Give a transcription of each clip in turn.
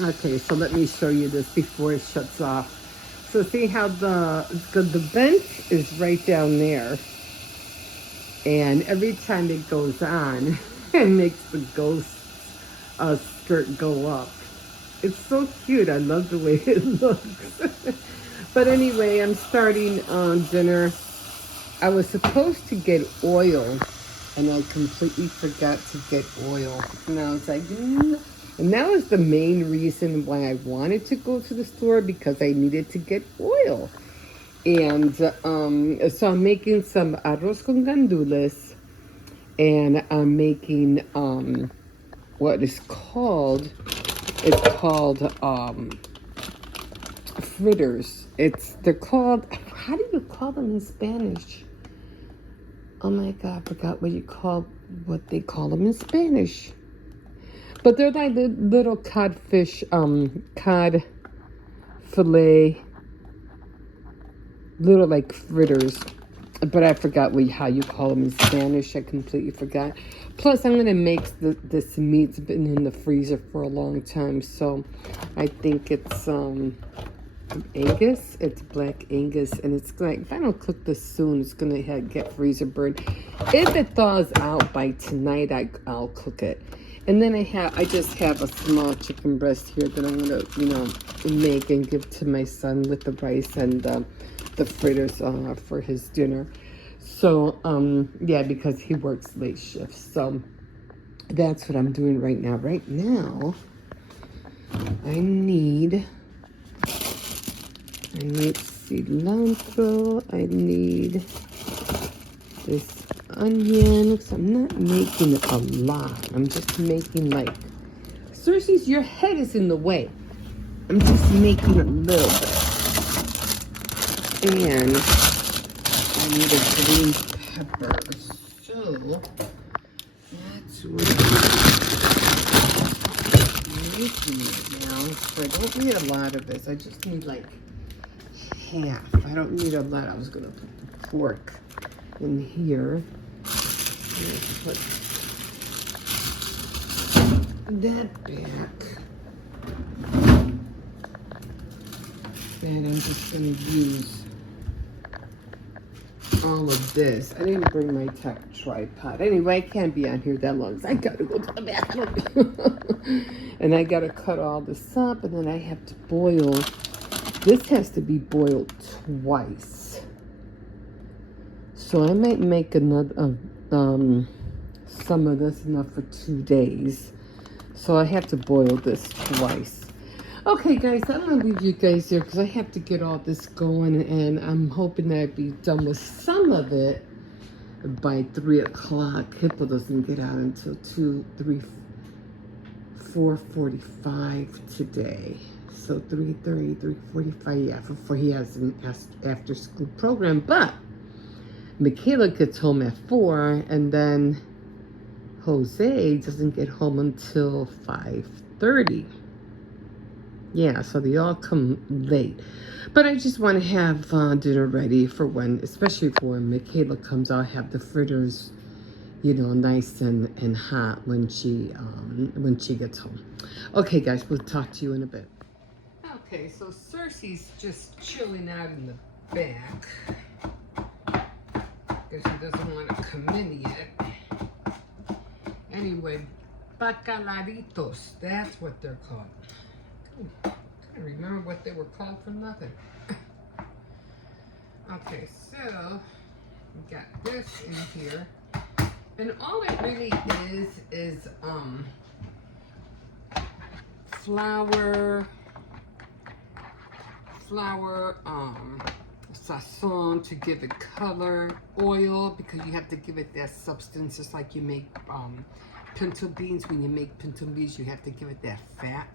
Okay, so let me show you this before it shuts off. So see how the vent is right down there, and every time it goes on, it makes the ghost skirt go up. It's so cute. I love the way it looks. But anyway, I'm starting dinner. I was supposed to get oil, and I completely forgot to get oil. And I was like, and that was the main reason why I wanted to go to the store, because I needed to get oil. And so I'm making some arroz con gandules, and I'm making what is called, it's called fritters. They're called, how do you call them in Spanish? Oh my God, I forgot what they call them in Spanish. But they're like the little codfish, cod fillet, little like fritters. But I forgot how you call them in Spanish. I completely forgot. Plus, I'm gonna make this meat's been in the freezer for a long time, so I think it's Angus. It's black Angus, and it's like, if I don't cook this soon, it's gonna get freezer burned. If it thaws out by tonight, I'll cook it. And then I just have a small chicken breast here that I'm gonna make and give to my son with the rice and the fritters for his dinner. So yeah, because he works late shifts. So that's what I'm doing right now. Right now, I need cilantro. I need this onion, because I'm not making a lot. I'm just making like, Cersei's, your head is in the way. I'm just making a little bit. And I need a green pepper. So that's what I'm making it now. So I don't need a lot of this. I just need like half. I don't need a lot. I was gonna put the pork in here. Put that back. And I'm just gonna use all of this. I didn't bring my tech tripod. Anyway, I can't be on here that long, so I gotta go to the bathroom. And I gotta cut all this up, and then I have to boil. This has to be boiled twice. So I might make another, some of this enough for 2 days. So I have to boil this twice. Okay, guys, I'm going to leave you guys here because I have to get all this going, and I'm hoping that I'll be done with some of it by 3 o'clock. Hippo doesn't get out until 4:45 today. So 3:30, 3:45, yeah, before he has an after-school program. But Michaela gets home at 4, and then Jose doesn't get home until 5:30. Yeah, so they all come late. But I just want to have dinner ready for when, especially for when Michaela comes. I'll have the fritters, nice and hot when she gets home. Okay, guys, we'll talk to you in a bit. Okay, so Cersei's just chilling out in the back because she doesn't want to come in yet. Anyway, Bacalalitos, that's what they're called. I can't remember what they were called for nothing. Okay, so we got this in here. And all it really is flour, sazon to give it color, oil, because you have to give it that substance, just like you make pinto beans. When you make pinto beans, you have to give it that fat.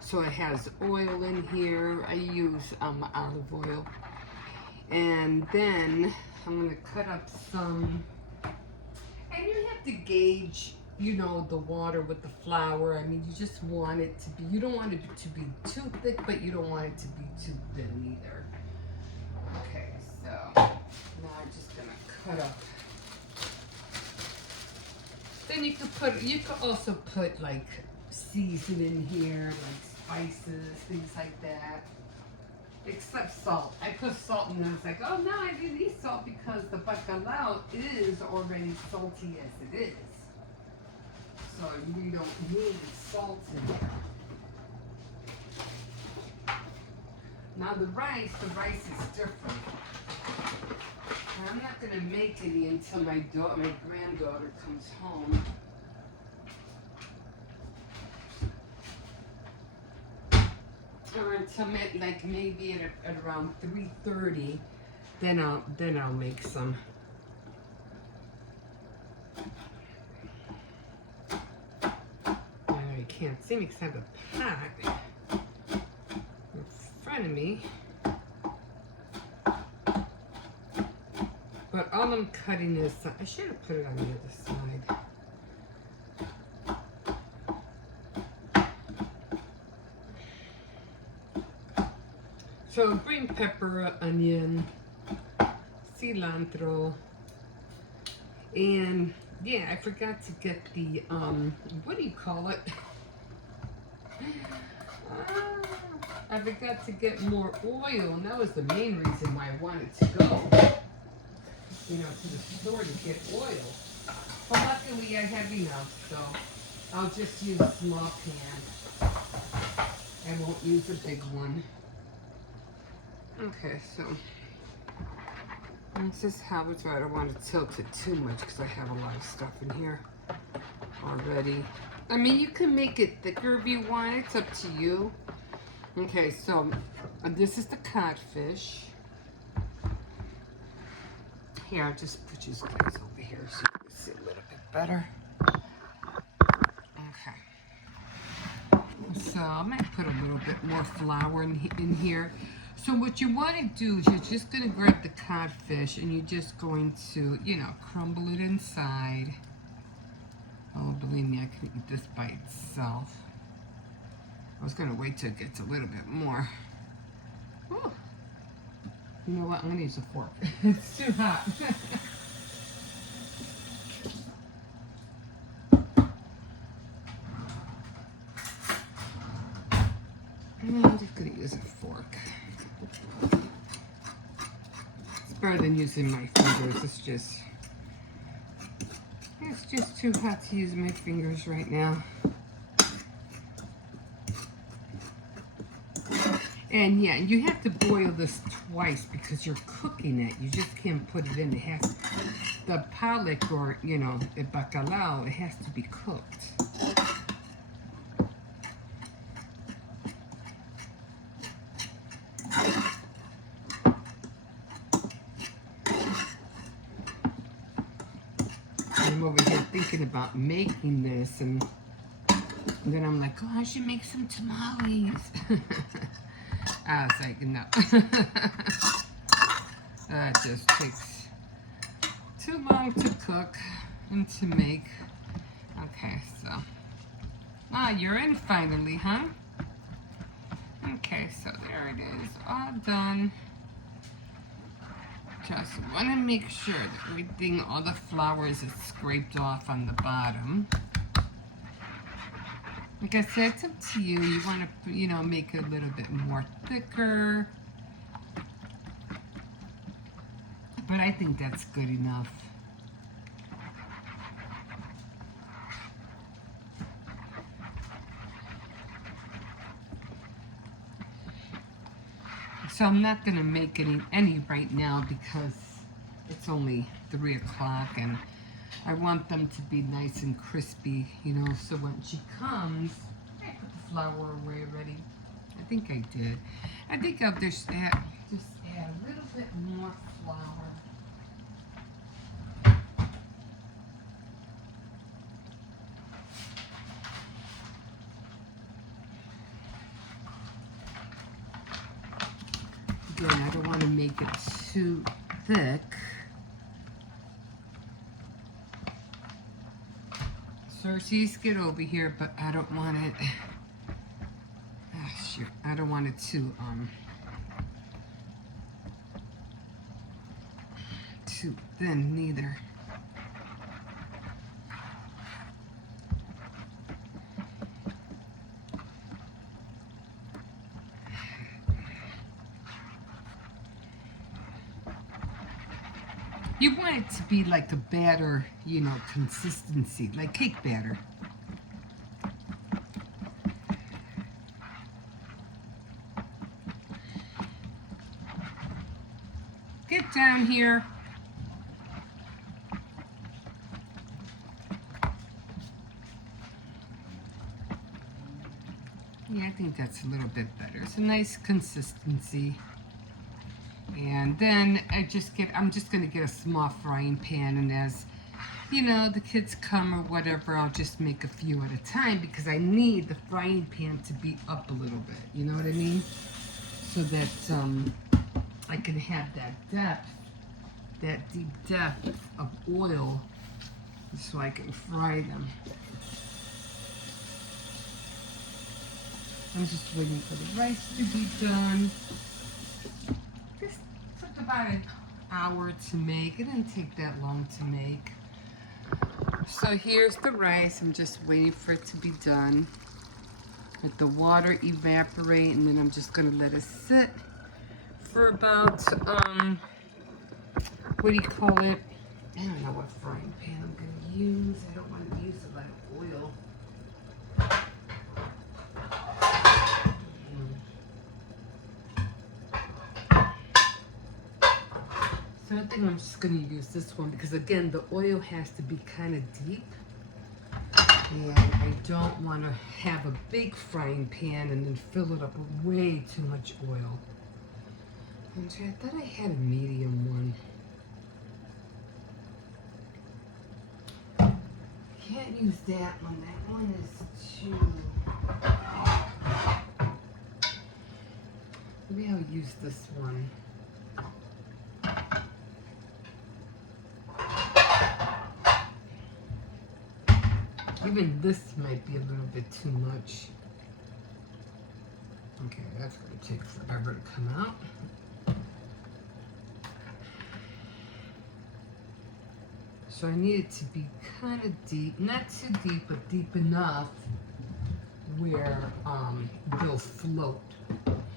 So it has oil in here. I use olive oil. And then I'm going to cut up some, and you have to gauge, the water with the flour. I mean, you just want it to be, you don't want it to be too thick, but you don't want it to be too thin either. Okay, so now I'm just going to cut up. Then you could also put like seasoning here, like spices, things like that. Except salt. I put salt in there. It's like, oh no, I didn't need salt because the bacalao is already salty as it is. So you don't need salt in there. Now the rice is different. And I'm not gonna make any until my granddaughter comes home. Or until like maybe at around 3:30, then I'll make some. I can't see me because I have a pot in front of me. But all I'm cutting is, I should have put it on the other side. So green pepper, onion, cilantro, and yeah, I forgot to get the, what do you call it? I forgot to get more oil, and that was the main reason why I wanted to go, you know, to the store to get oil. But luckily I have enough, so I'll just use a small pan. I won't use a big one. Okay, so this is how it's right. I don't want to tilt it too much because I have a lot of stuff in here already. I mean, you can make it thicker if you want. It's up to you. Okay, so this is the codfish. Here, I'll just put these guys over here so you can see a little bit better. Okay. So I might put a little bit more flour in here. So what you want to do is you're just going to grab the codfish and you're just going to, you know, crumble it inside. Oh, believe me, I can eat this by itself. I was going to wait till it gets a little bit more. Oh. You know what? I'm going to use a fork. It's too hot. I'm just going to use a fork. It's better than using my fingers. It's just too hot to use my fingers right now. And yeah, you have to boil this twice because you're cooking it. You just can't put it in. It has the palak, or you know, the bacalao. It has to be cooked. I'm over here thinking about making this, and then I'm like, oh, I should make some tamales. I was like, no. That just takes too long to cook and to make. Okay, so. Ah, you're in finally, huh? Okay, so there it is, all done. Just want to make sure that everything, all the flour is scraped off on the bottom. Like I said, it's up to you. You want to, you know, make it a little bit more thicker. But I think that's good enough. So I'm not going to make any right now because it's only 3 o'clock and I want them to be nice and crispy, you know, so when she comes, I put the flour away already. I think I did. I think I'll just add a little bit more flour. Again, I don't want to make it too thick. Cersei's, get over here, but I don't want it. Shoot, I don't want it too thin neither. You want it to be like a batter, you know, consistency, like cake batter. Get down here. Yeah, I think that's a little bit better. It's a nice consistency. And then I'm just gonna get a small frying pan, and as you know, the kids come or whatever, I'll just make a few at a time because I need the frying pan to be up a little bit. You know what I mean? So that I can have that depth, that deep depth of oil, so I can fry them. I'm just waiting for the rice to be done. This took about an hour to make. It didn't take that long to make. So here's the rice. I'm just waiting for it to be done. Let the water evaporate, and then I'm just gonna let it sit for about what do you call it? I don't know what frying pan I'm gonna use. I don't want to use a lot of oil. So I think I'm just gonna use this one because again, the oil has to be kind of deep. And I don't want to have a big frying pan and then fill it up with way too much oil. And I thought I had a medium one. Can't use that one. That one is too... Maybe I'll use this one. Even this might be a little bit too much. Okay, that's going to take forever to come out. So I need it to be kind of deep, not too deep, but deep enough where they'll float.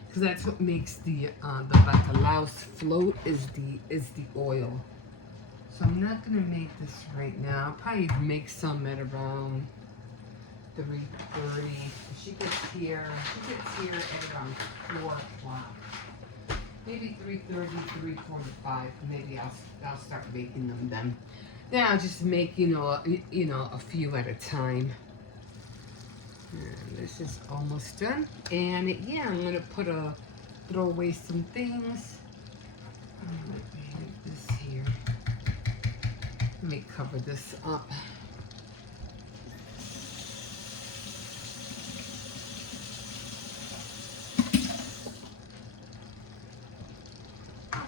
Because that's what makes the bacalaos float is the oil. So I'm not gonna make this right now. I'll probably make some at around 3:30. She gets here at around 4 o'clock. Maybe 3:30, 3:45. Maybe I'll start making them then. Then I'll just make a few at a time. And this is almost done. And yeah, I'm gonna throw away some things. Let me make this here. Let me cover this up.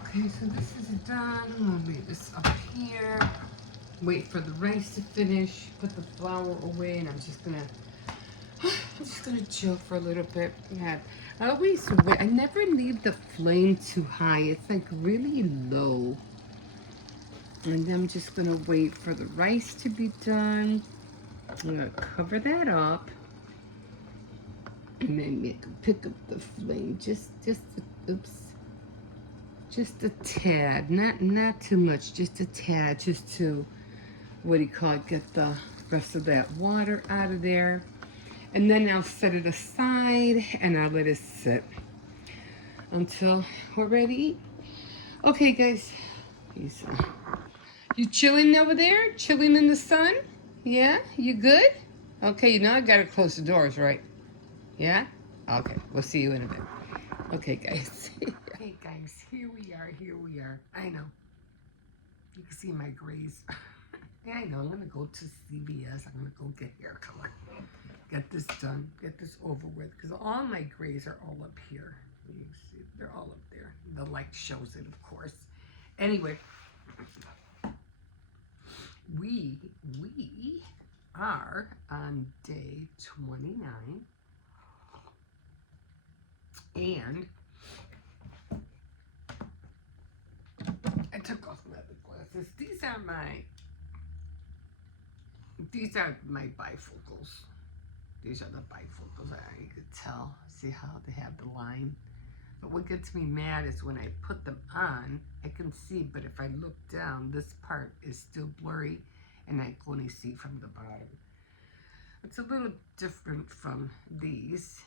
Okay, so this is done. I'm gonna leave this up here. Wait for the rice to finish. Put the flour away, and I'm just gonna chill for a little bit. Yeah, I always wait. I never leave the flame too high. It's like really low. And then I'm just gonna wait for the rice to be done. I'm gonna cover that up, and then pick up the flame just a tad, not too much, just a tad, just to get the rest of that water out of there. And then I'll set it aside and I'll let it sit until we're ready to eat. Okay, guys. You chilling over there? Chilling in the sun? Yeah? You good? Okay, you know I gotta close the doors, right? Yeah? Okay, we'll see you in a bit. Okay, guys. Okay, guys, here we are. I know. You can see my grays. Yeah, I know. I'm gonna go to CVS. I'm gonna go get hair color. Get this done. Get this over with. Because all my grays are all up here. You see, they're all up there. The light shows it, of course. Anyway, we are on day 29. And I took off my other glasses. These are my bifocals. These are the bifocals. You could tell. See how they have the line? But what gets me mad is when I put them on, I can see, but if I look down, this part is still blurry and I can only see from the bottom. It's a little different from these.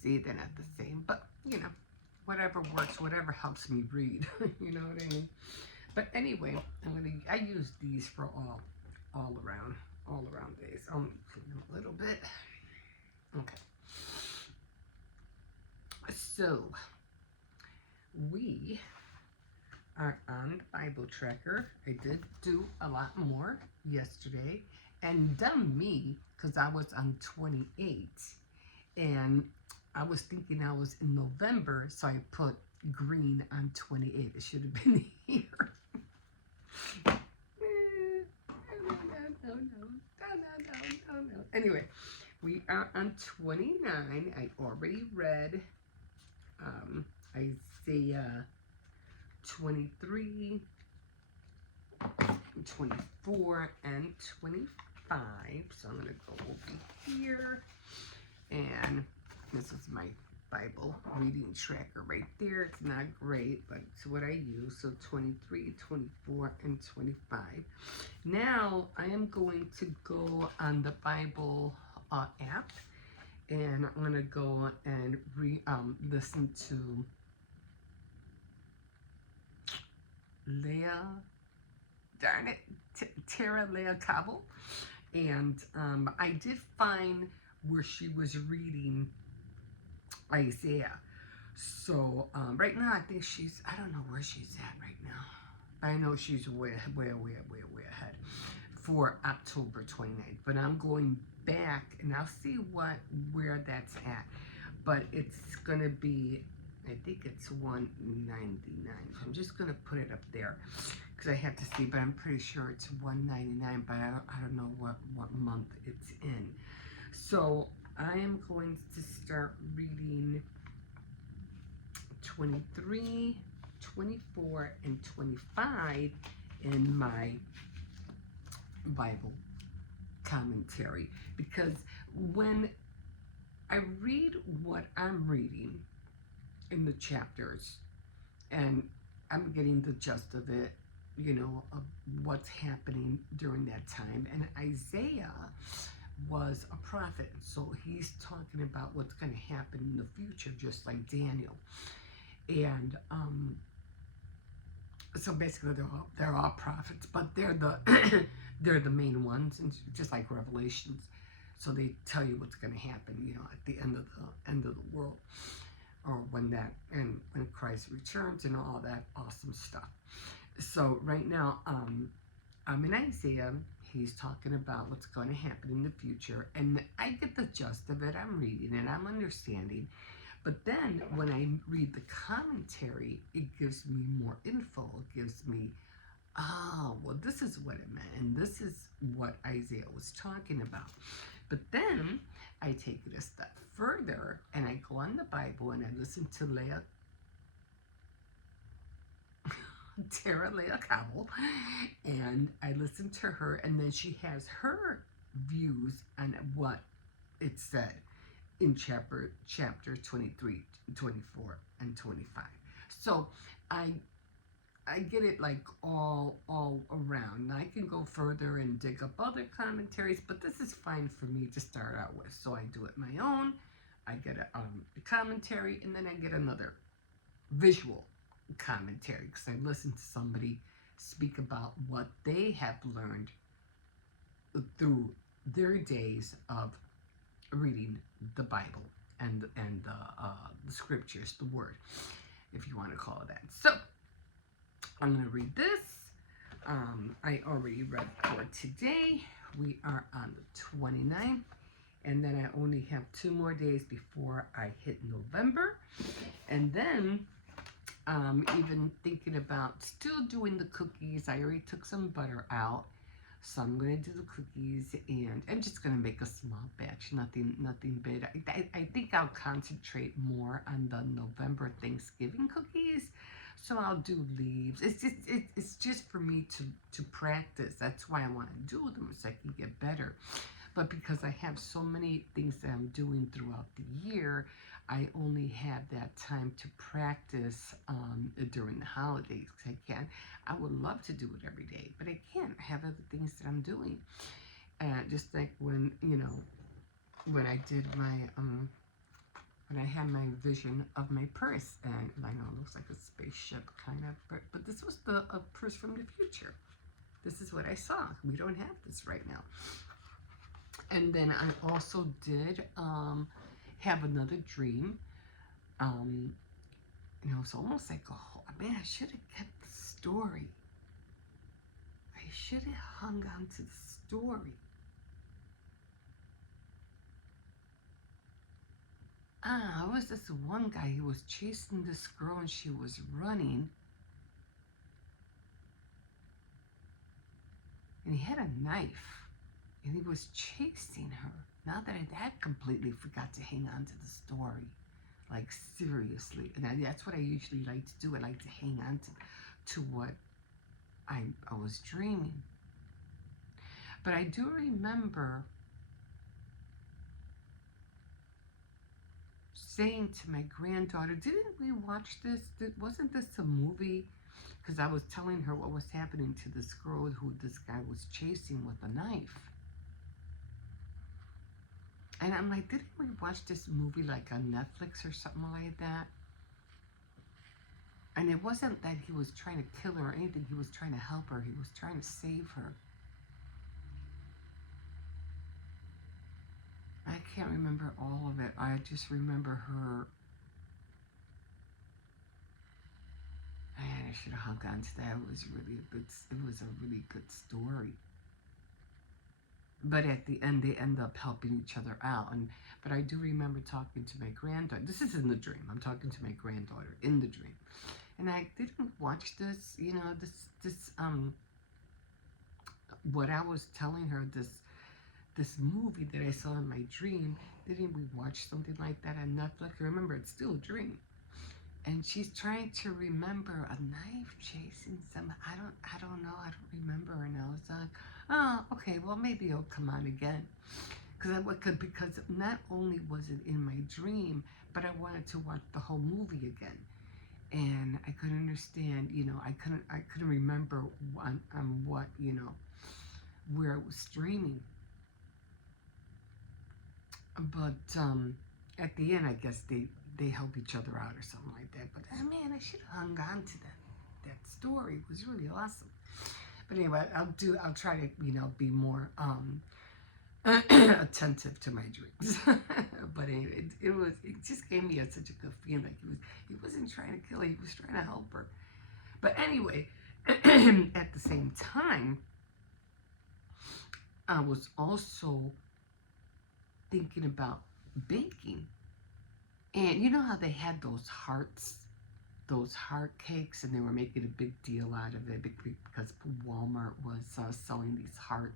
See, they're not the same, but you know, whatever works, whatever helps me read. You know what I mean? But anyway, I use these for all around days. I'll clean them a little bit. Okay. So we are on the Bible tracker. I did do a lot more yesterday, and dumb me, because I was on 28, and I was thinking I was in November, so I put green on 28. It should have been here. No. Anyway, we are on 29. I already read Isaiah 23, 24, and 25. So I'm going to go over here, and this is my Bible reading tracker right there. It's not great, but it's what I use. So 23, 24, and 25. Now I am going to go on the Bible app, and I'm going to go and listen to Tara Leah Cobble. And I did find where she was reading Isaiah. So right now I think I don't know where she's at right now, but I know she's way ahead for October 29th. But I'm going back and I'll see where that's at. But it's gonna be, I think it's 199. So I'm just gonna put it up there because I have to see, but I'm pretty sure it's 199, but I don't know what month it's in. So I am going to start reading 23, 24, and 25 in my Bible commentary, because when I read what I'm reading in the chapters and I'm getting the gist of it, you know, of what's happening during that time. And Isaiah was a prophet, so he's talking about what's going to happen in the future, just like Daniel. And so basically they're all prophets, but they're the they're the main ones, and just like Revelations. So they tell you what's going to happen, you know, at the end of the world, or when Christ returns and all that awesome stuff. So right now, I'm in Isaiah. He's talking about what's going to happen in the future, and I get the gist of it. I'm reading it, I'm understanding. But then when I read the commentary, it gives me more info. It gives me, oh, well, this is what it meant, and this is what Isaiah was talking about. But then I take it a step further, and I go on the Bible, and I listen to Tara Leah Cobble, and I listen to her, and then she has her views on what it said in chapter 23, 24, and 25. So I get it like all around. Now I can go further and dig up other commentaries, but this is fine for me to start out with. So I do it my own. I get a commentary, and then I get another visual commentary, because I listen to somebody speak about what they have learned through their days of reading the Bible and the scriptures, the word, if you want to call it that. So I'm going to read this. I already read for today. We are on the 29th, and then I only have 2 more days before I hit November. And then even thinking about still doing the cookies. I already took some butter out, so I'm going to do the cookies, and I'm just going to make a small batch, nothing big. I think I'll concentrate more on the November Thanksgiving cookies, so I'll do leaves. It's just for me to practice. That's why I want to do them, so I can get better. But because I have so many things that I'm doing throughout the year, I only have that time to practice during the holidays. I would love to do it every day, but I can't. I have other things that I'm doing. Just like when, when I did my, when I had my vision of my purse, and I know it looks like a spaceship kind of, but this was a purse from the future. This is what I saw. We don't have this right now. And then I also did have another dream. It's almost like a whole, man, I should have kept the story. I should have hung on to the story. It was this one guy, he was chasing this girl and she was running. And he had a knife and he was chasing her. Now that I had completely forgot to hang on to the story. Like, seriously. And that's what I usually like to do. I like to hang on to what I was dreaming. But I do remember saying to my granddaughter, didn't we watch this? Wasn't this a movie? Because I was telling her what was happening to this girl who this guy was chasing with a knife. And I'm like, didn't we watch this movie like on Netflix or something like that? And it wasn't that he was trying to kill her or anything. He was trying to help her. He was trying to save her. I can't remember all of it. I just remember her. I should have hung on to that. It was really a really good story. But at the end, they end up helping each other out. But I do remember talking to my granddaughter. This is in the dream. I'm talking to my granddaughter in the dream. And I didn't watch this, what I was telling her, this movie that I saw in my dream. Didn't we watch something like that on Netflix? Remember, it's still a dream. And she's trying to remember a knife chasing some. I don't know. I don't remember. And I was like, oh, okay. Well, maybe it'll come on again. Because not only was it in my dream, but I wanted to watch the whole movie again. And I couldn't understand. I couldn't remember what where it was streaming. But at the end, I guess they help each other out or something like that. But man, I should have hung on to that story. It was really awesome. But anyway, I'll try to be more attentive to my dreams. But anyway, it just gave me such a good feeling. He wasn't trying to kill her. He was trying to help her. But anyway, at the same time, I was also thinking about baking. And you know how they had those heart cakes, and they were making a big deal out of it because Walmart was selling these heart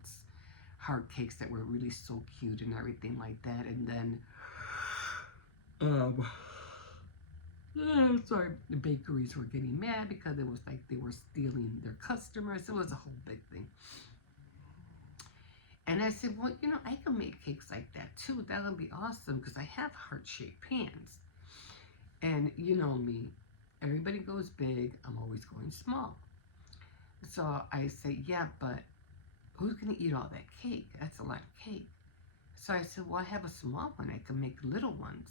cakes that were really so cute and everything like that. And then, the bakeries were getting mad because it was like they were stealing their customers. It was a whole big thing. And I said, well, I can make cakes like that too. That'll be awesome because I have heart-shaped pans. And you know me, everybody goes big. I'm always going small. So I say, yeah, but who's going to eat all that cake? That's a lot of cake. So I said, well, I have a small one. I can make little ones.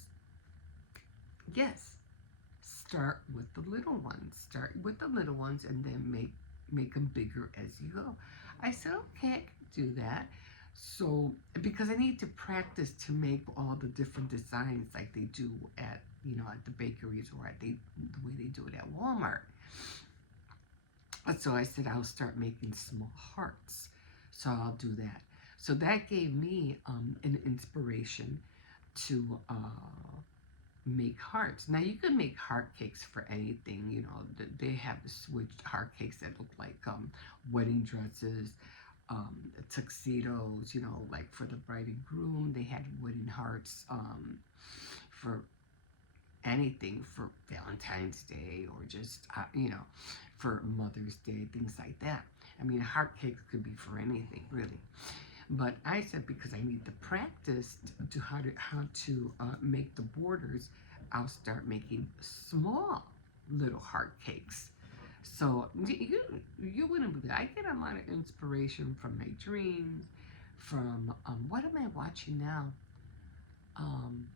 Yes. Start with the little ones. Start with the little ones and then make them bigger as you go. I said, okay, I can do that. So, because I need to practice to make all the different designs like they do at, at the bakeries or the way they do it at Walmart. So I said, I'll start making small hearts. So I'll do that. So that gave me an inspiration to make hearts. Now you can make heart cakes for anything. They have the switched heart cakes that look like wedding dresses, tuxedos, like for the bride and groom. They had wedding hearts for anything, for Valentine's Day or just, for Mother's Day, things like that. I mean, heart cakes could be for anything, really. But I said because I need to practice to how to make the borders, I'll start making small little heart cakes. So you wouldn't believe, I get a lot of inspiration from my dreams, from what am I watching now? Um,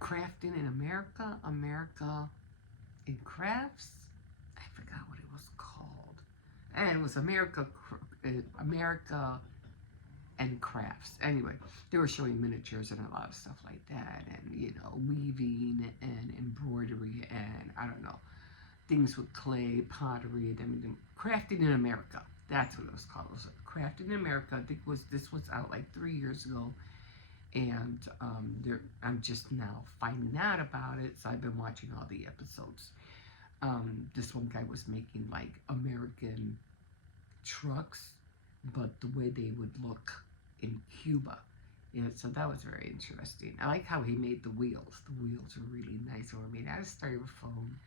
Crafting in America, America in Crafts. I forgot what it was called, and it was America and Crafts. Anyway, they were showing miniatures and a lot of stuff like that, and weaving and embroidery and I don't know, things with clay, pottery. I mean, crafting in America. That's what it was called. It was Crafting in America. I think this was out like 3 years ago, and I'm just now finding out about it. So I've been watching all the episodes. This one guy was making like American trucks, but the way they would look in Cuba. Yeah, so that was very interesting. I like how he made the wheels. The wheels were really nice. They were made out of styrofoam.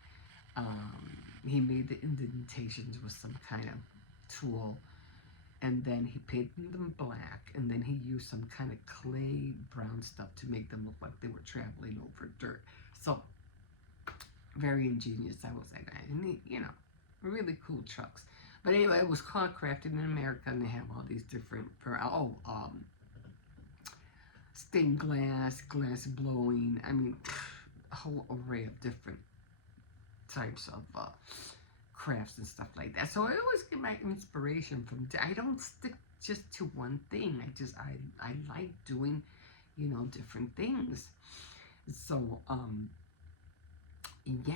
He made the indentations with some kind of tool, and then he painted them black, and then he used some kind of clay brown stuff to make them look like they were traveling over dirt. So very ingenious. I was like, really cool trucks. But anyway, it was called Crafted in America, and they have all these different stained glass, glass blowing. I mean, a whole array of different types of crafts and stuff like that. So I always get my inspiration from. I don't stick just to one thing. I like doing, different things. So yeah.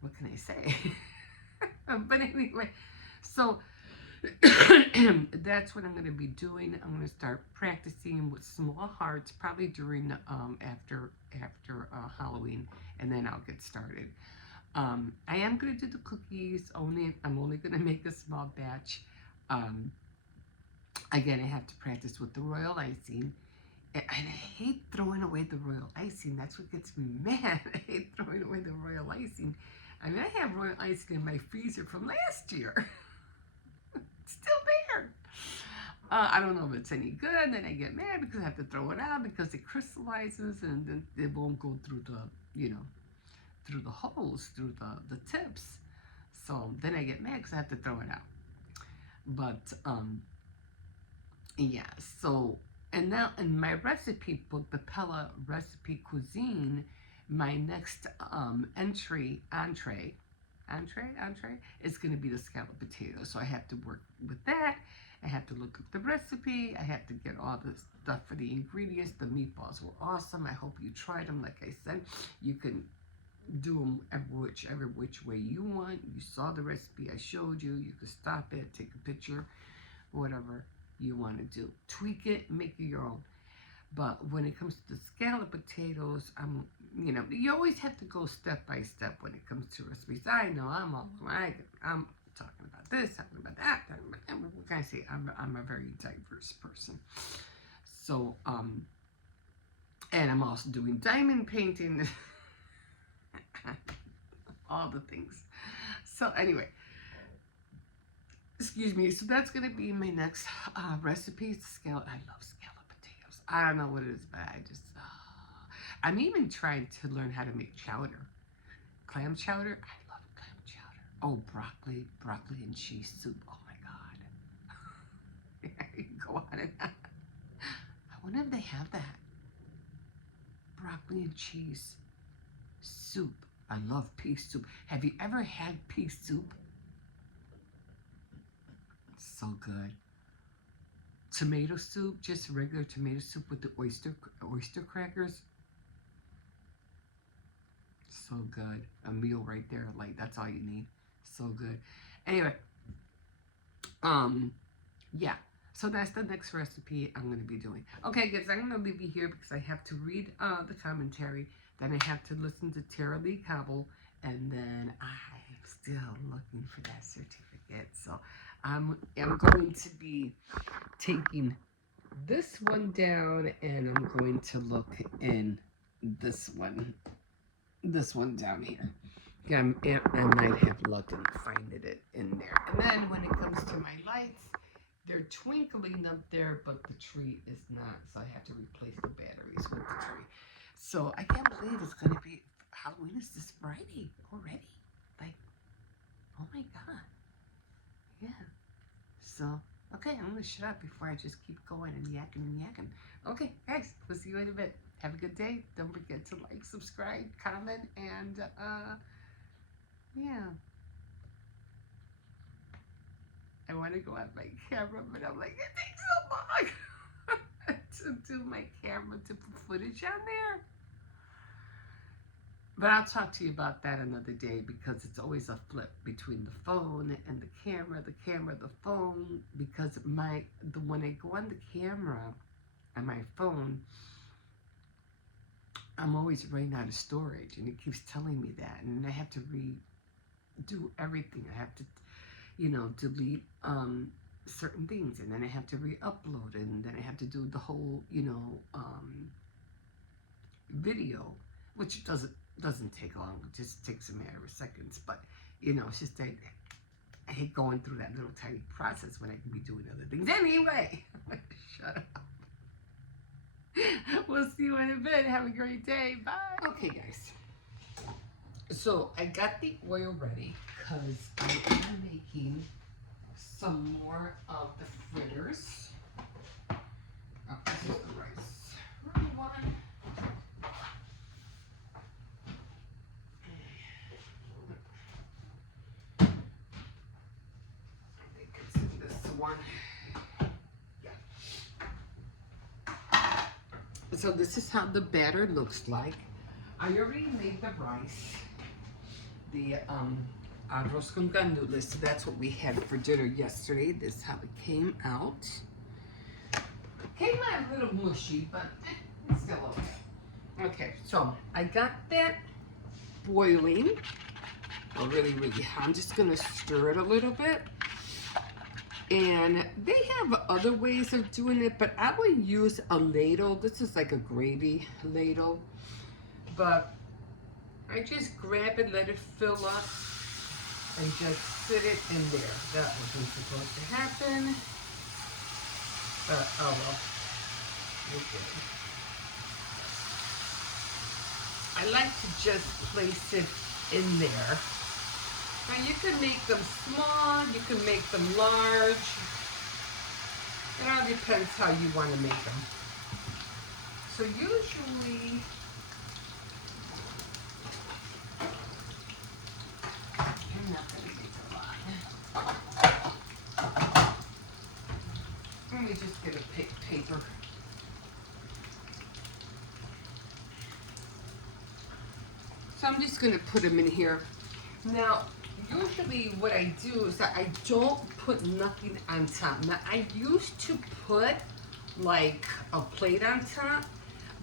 What can I say? But anyway, so that's what I'm going to be doing. I'm going to start practicing with small hearts, probably during after Halloween, and then I'll get started. I am going to do the cookies. I'm only going to make a small batch. Again, I have to practice with the royal icing. And I hate throwing away the royal icing. That's what gets me mad. I hate throwing away the royal icing. I mean, I have royal icing in my freezer from last year. It's still there. I don't know if it's any good, and then I get mad because I have to throw it out because it crystallizes and then it won't go through through the holes, through the tips. So then I get mad because I have to throw it out. But yeah, so, and now in my recipe book, the Pella Recipe Cuisine, my next entree is going to be the scalloped potatoes. So I have to work with that. I have to look up the recipe. I have to get all the stuff for the ingredients. The meatballs were awesome. I hope you tried them. Like I said, you can do them whichever which way you want. You saw the recipe I showed you. You can stop it, take a picture, whatever you want to do. Tweak it, make it your own. But when it comes to the scalloped potatoes, you always have to go step by step when it comes to recipes. I know I'm talking about this, talking about that, What can I say? I'm a very diverse person. So, and I'm also doing diamond painting, all the things. So anyway, excuse me. So that's gonna be my next recipe. I love scalloped potatoes. I don't know what it is, but I'm even trying to learn how to make chowder. Clam chowder. I love clam chowder. Oh, broccoli and cheese soup. Oh my God. I can go on and on. I wonder if they have that. Broccoli and cheese soup. I love pea soup. Have you ever had pea soup? So good. Tomato soup, just regular tomato soup with the oyster crackers. So good. A meal right there. Like, that's all you need. So good. Anyway, yeah. So that's the next recipe I'm going to be doing. Okay, guys, I'm going to leave you here because I have to read the commentary. Then I have to listen to Tara Lee Cobble. And then I'm still looking for that certificate. So I'm going to be taking this one down, and I'm going to look in this one down here. I might have luck in finding it in there. And then when it comes to my lights, they're twinkling up there, but the tree is not. So I have to replace the batteries with the tree. So I can't believe it's going to be Halloween is this Friday already. Like, oh my God. Yeah. So, okay, I'm going to shut up before I just keep going and yakking and yakking. Okay, guys, we'll see you in a bit. Have a good day. Don't forget to like, subscribe, comment, and yeah. I want to go at my camera, but I'm like, it takes so long to do my camera to put footage on there. But I'll talk to you about that another day because it's always a flip between the phone and the camera, the phone. Because when I go on the camera and my phone, I'm always running out of storage, and it keeps telling me that, and I have to redo everything. I have to, delete certain things, and then I have to re-upload it, and then I have to do the whole, video, which doesn't take long. It just takes a matter of seconds. But it's just I hate going through that little tiny process when I can be doing other things. Anyway, shut up. We'll see you in a bit. Have a great day. Bye. Okay, guys. So I got the oil ready because I am making some more of the fritters. Oh, this is the rice. Wrong one. I think it's in this one. So this is how the batter looks like. I already made the rice, the arroz con gandules. So that's what we had for dinner yesterday. This is how it came out. It came out a little mushy, but it's still okay. Okay, so I got that boiling. Oh, really, really hot. I'm just gonna stir it a little bit. And they have other ways of doing it, but I would use a ladle. This is like a gravy ladle. But I just grab it, let it fill up, and just sit it in there. That wasn't supposed to happen. Oh well. Okay. I like to just place it in there. Now you can make them small, you can make them large. It all depends how you want to make them. So usually, I'm not going to make a lot. Let me just get a paper. So I'm just going to put them in here. Now, usually what I do is that I don't put nothing on top. Now, I used to put like a plate on top,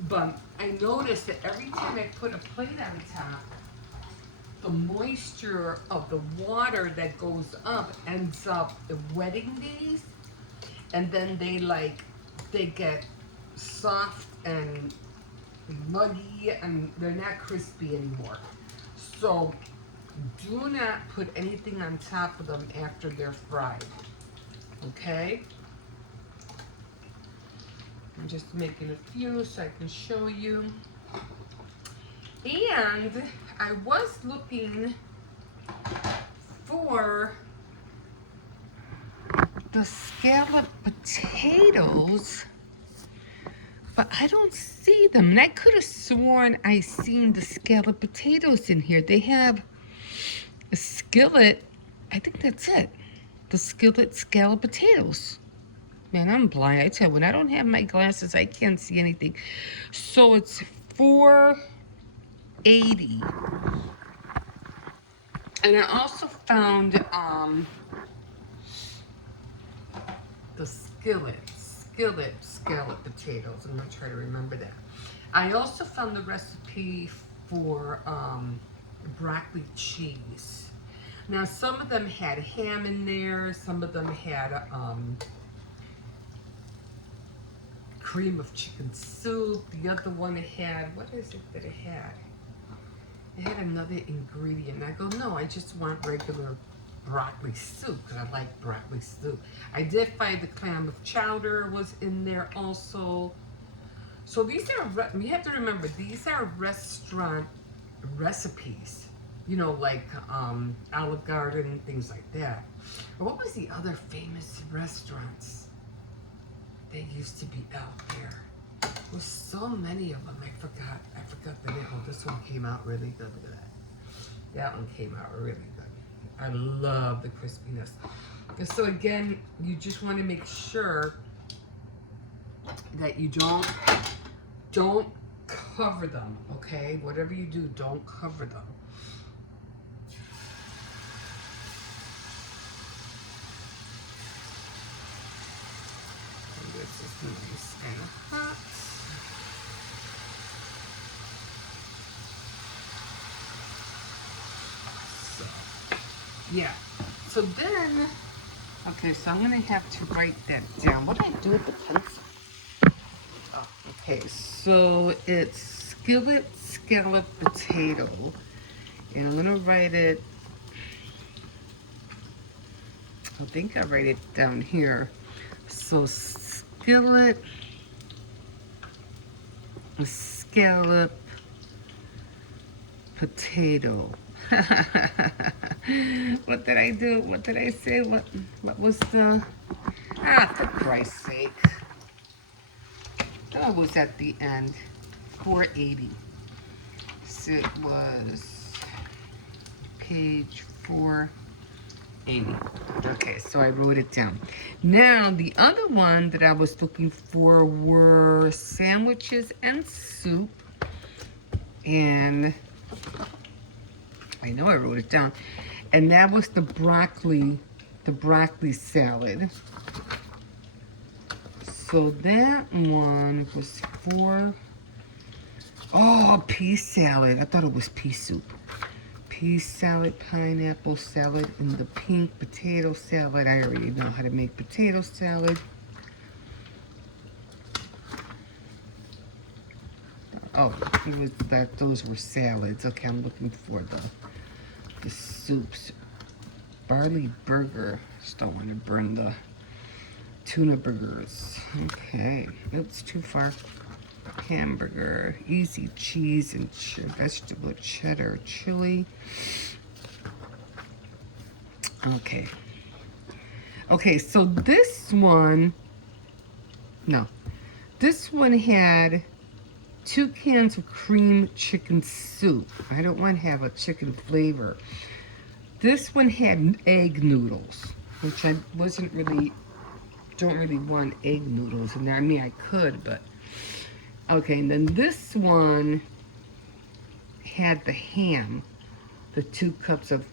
but I noticed that every time I put a plate on top, the moisture of the water that goes up ends up wetting these, and then they get soft and muggy, and they're not crispy anymore. So do not put anything on top of them after they're fried. Okay? I'm just making a few so I can show you. And I was looking for the scalloped potatoes, but I don't see them. And I could have sworn I seen the scalloped potatoes in here. They have a skillet. I think that's it. The skillet scalloped potatoes. Man, I'm blind. I tell you, when I don't have my glasses, I can't see anything. So it's $4.80. And I also found the skillet scalloped potatoes. I'm gonna try to remember that. I also found the recipe for broccoli cheese. Now some of them had ham in there, some of them had cream of chicken soup. The other one had, what is it that it had? It had another ingredient. I go, no, I just want regular broccoli soup because I like broccoli soup. I did find the clam of chowder was in there also. So these are, you have to remember, these are restaurant recipes. You know, like Olive Garden and things like that. What was the other famous restaurants that used to be out there? There was so many of them. I forgot the name. Oh, this one came out really good. Look at that. That one came out really good. I love the crispiness. And so again, you just want to make sure that you don't cover them, okay? Whatever you do, don't cover them. And this is nice and hot. So, yeah. So then, okay, so I'm gonna have to write that down. What do I do with the pencil? Oh, okay, so it's skillet scallop potato. And I'm gonna write it, I think I write it down here. So skillet scallop potato. What did I do? What did I say? What was the, for Christ's sake. That was at the end. 480. So it was page 480. Okay, so I wrote it down. Now, the other one that I was looking for were sandwiches and soup. And I know I wrote it down. And that was the broccoli salad. So that one was for, oh, pea salad. I thought it was pea soup. Pea salad, pineapple salad, and the pink potato salad. I already know how to make potato salad. Oh, it was that, those were salads. Okay, I'm looking for the soups. Barley burger. Just don't want to burn the tuna burgers. Okay, oops, too far. Hamburger, easy cheese and vegetable cheddar chili. Okay. Okay, so this one had 2 cans of cream chicken soup. I don't want to have a chicken flavor. This one had egg noodles, which I don't really want egg noodles in there. I mean, I could, but okay. And then this one had the ham, the 2 cups of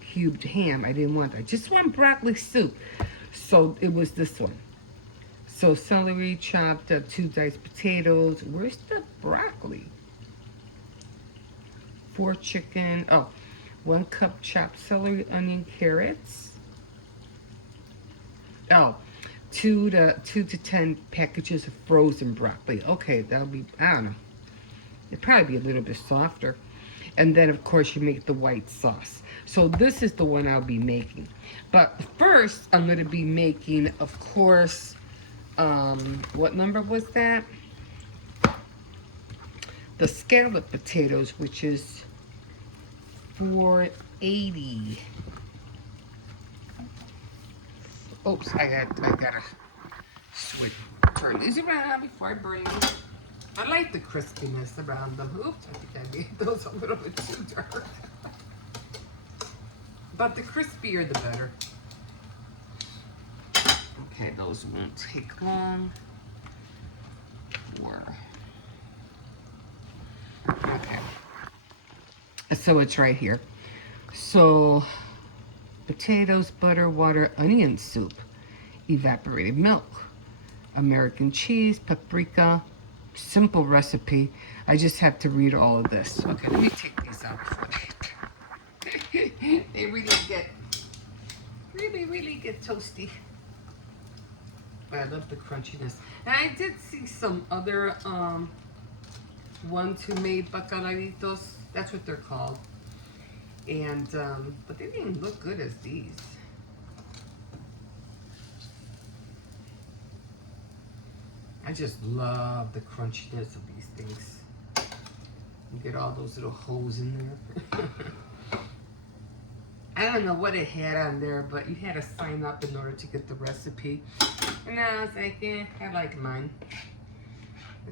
cubed ham. I didn't want that. I just want broccoli soup. So it was this one. So celery chopped up, 2 diced potatoes. Where's the broccoli? 4 chicken. Oh, 1 cup chopped celery, onion, carrots. Oh, 2 to 10 packages of frozen broccoli. Okay, that'll be, I don't know. It'd probably be a little bit softer. And then, of course, you make the white sauce. So this is the one I'll be making. But first, I'm going to be making, of course, what number was that? The scallop potatoes, which is 480. Oops, I gotta turn these around before I burn them. I like the crispiness around them. Oops, I think I made those a little bit too dark. But the crispier, the better. Okay, those won't take long. Okay. So it's right here. So, potatoes, butter, water, onion soup, evaporated milk, American cheese, paprika, simple recipe. I just have to read all of this. Okay, let me take these out before they really get toasty. I love the crunchiness. And I did see some other ones who made bacalalitos That's what they're called. And, but they didn't look good as these. I just love the crunchiness of these things. You get all those little holes in there. I don't know what it had on there, but you had to sign up in order to get the recipe. And I was like, yeah, I like mine.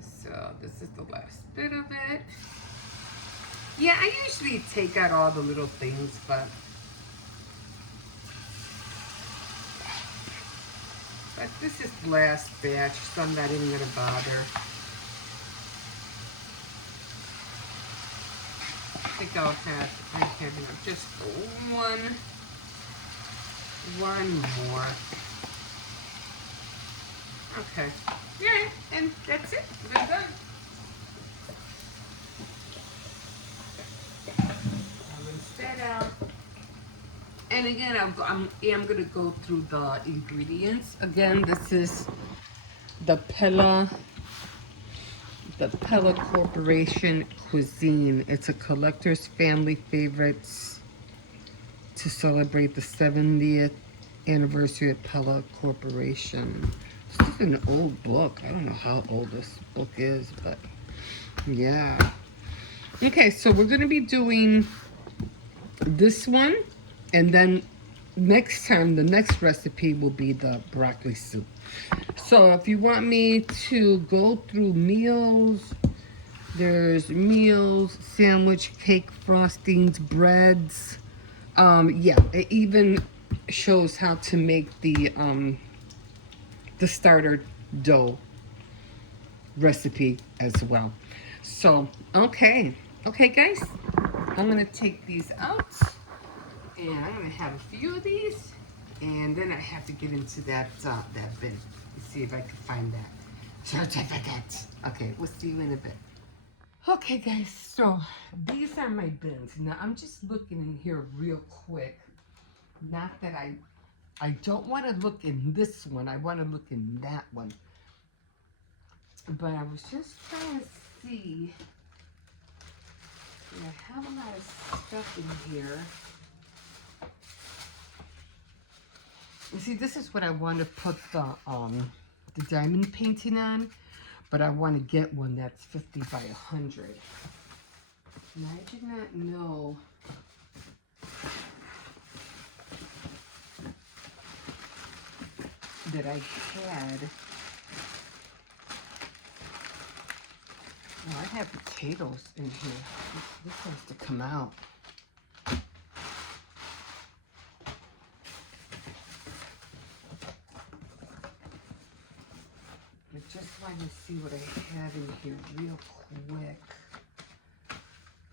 So this is the last bit of it. Yeah, I usually take out all the little things, but this is the last batch, so I'm not even gonna bother. I think I'm having just one more. Okay, yeah, and that's it. We're done. I'll rinse that out. And again, I'm gonna go through the ingredients. Again, this is the Pella Corporation cuisine. It's a collector's family favorites to celebrate the 70th anniversary of Pella Corporation. This is an old book. I don't know how old this book is, but yeah. Okay, so we're gonna be doing this one, and then next time, the next recipe will be the broccoli soup. So if you want me to go through meals, there's meals, sandwich, cake, frostings, breads. Yeah, it even shows how to make the starter dough recipe as well. So, okay guys, I'm gonna take these out. And I'm gonna have a few of these, and then I have to get into that bin. See if I can find that certificate. Okay, we'll see you in a bit. Okay, guys, so these are my bins. Now I'm just looking in here real quick. Not that I don't want to look in this one. I want to look in that one. But I was just trying to see. I have a lot of stuff in here. You see, this is what I want to put the diamond painting on, but I want to get one that's 50 by 100. And I did not know that I had. Well, I have potatoes in here. This has to come out. I just want to see what I have in here real quick.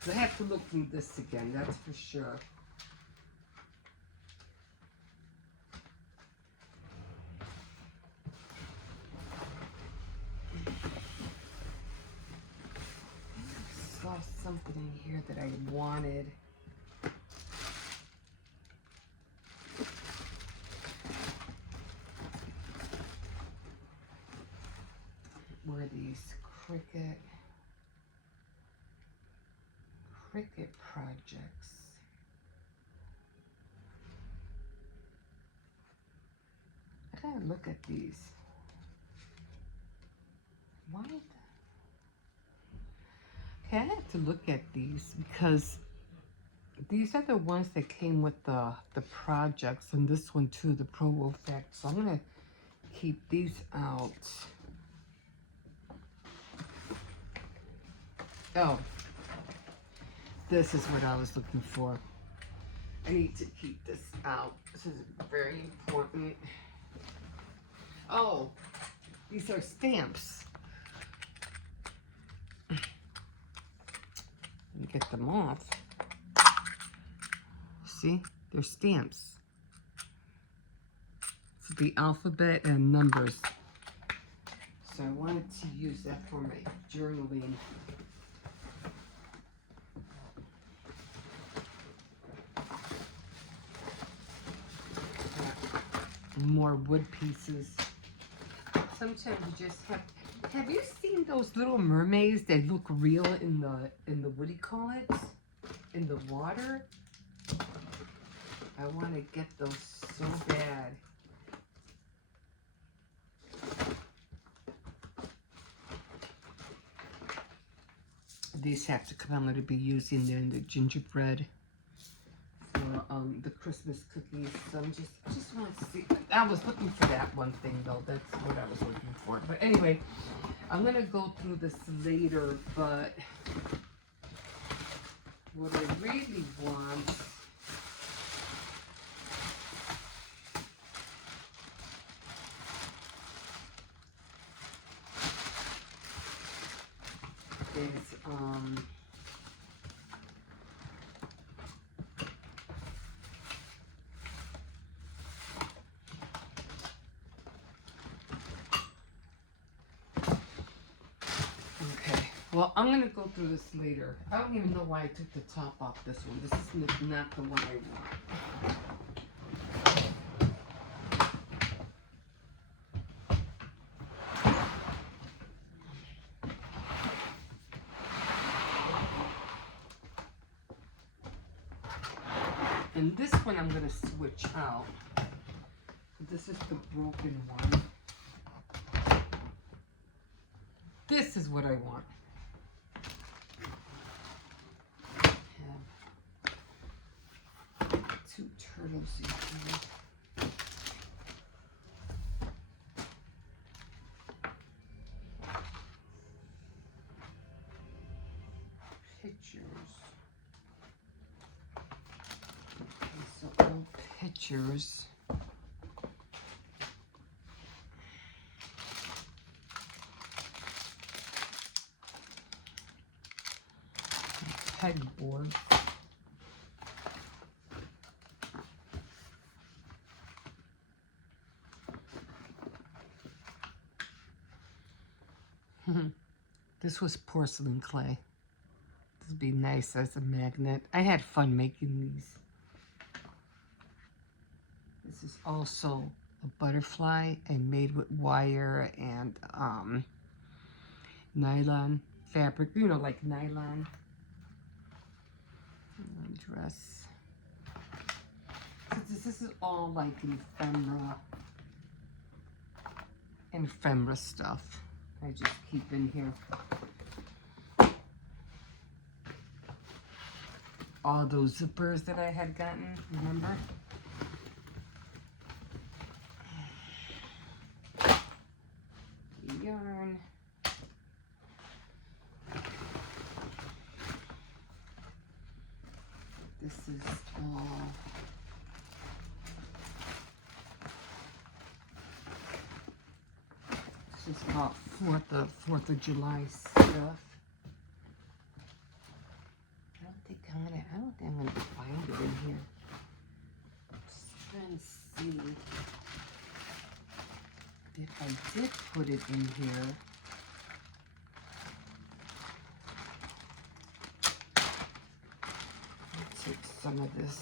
I have to look through this again, that's for sure. I saw something in here that I wanted. Were these Cricut projects? I gotta look at these. Why? Okay, I have to look at these because these are the ones that came with the projects, and this one too, the Pro Effect. So I'm gonna keep these out. Oh, this is what I was looking for. I need to keep this out. This is very important. Oh, these are stamps. Let me get them off. See, they're stamps. It's the alphabet and numbers. So I wanted to use that for my journaling. More wood pieces. Sometimes you just have you seen those little mermaids that look real in the what do you call it? in the water. I want to get those so bad. These have to come out. I'm going to be using them in the gingerbread for the Christmas cookies. So I just want to see. I was looking for that one thing though. That's what I was looking for. But anyway, I'm going to go through this later. But what I really want is okay. Well, I'm gonna go through this later. I don't even know why I took the top off this one. This is not the one I want. And this one I'm going to switch out. This is the broken one. This is what I want. Have 2 turtles in here. Pictures. So old pictures. Pegboard. This was porcelain clay. This would be nice as a magnet. I had fun making these. This is also a butterfly and made with wire and nylon fabric, you know, like nylon dress. So this is all like ephemera stuff. I just keep in here. All those zippers that I had gotten, remember? Yarn. This is all this is about 4th of July stuff. I don't think I'm gonna find it in here. Just trying to see if I did put it in here. I'll take some of this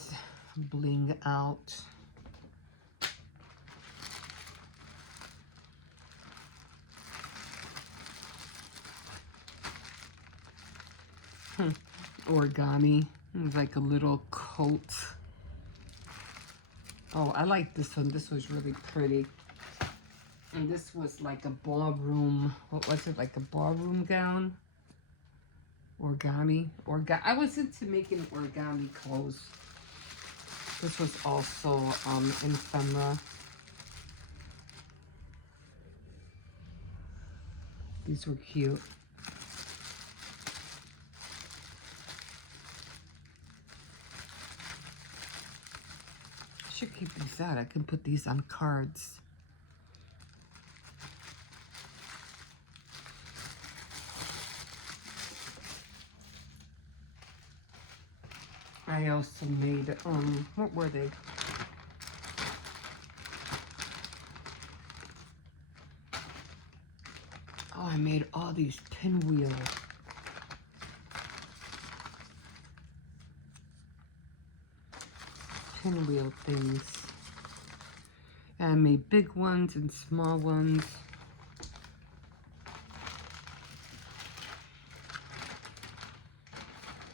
bling out. Origami. It's like a little coat. Oh, I like this one. This was really pretty. And this was like a ballroom. What was it? Like a ballroom gown? Origami. I was into making origami clothes. This was also ephemera. These were cute. I should keep these out. I can put these on cards. I also made, what were they? Oh, I made all these pinwheel. Pinwheel things. And I made big ones and small ones.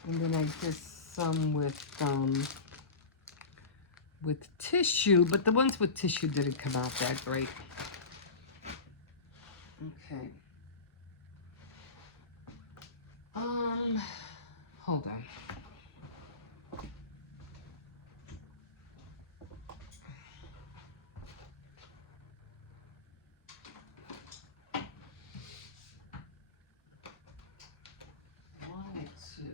And then I just some with tissue, but the ones with tissue didn't come out that great. Okay. Hold on. Wanted to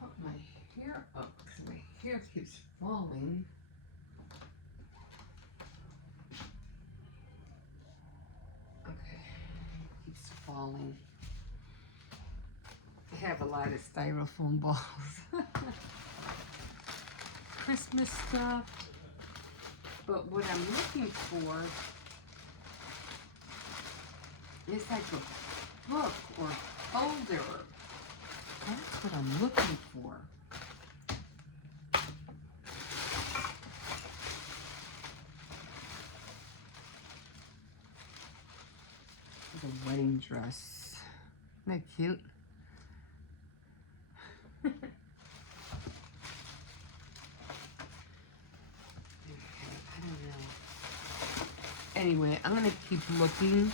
put my hair up because my hair keeps falling. Okay, keeps falling. I have a lot of styrofoam balls. Christmas stuff. But what I'm looking for is like a book or folder. That's what I'm looking for. The wedding dress. Isn't that cute? I don't know. Anyway, I'm gonna keep looking,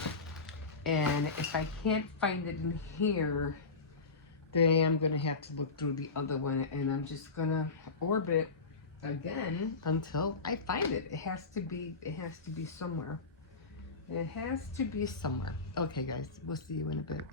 and if I can't find it in here, then I'm gonna have to look through the other one, and I'm just gonna orbit again until I find it. It has to be somewhere. It has to be somewhere. Okay, guys, we'll see you in a bit.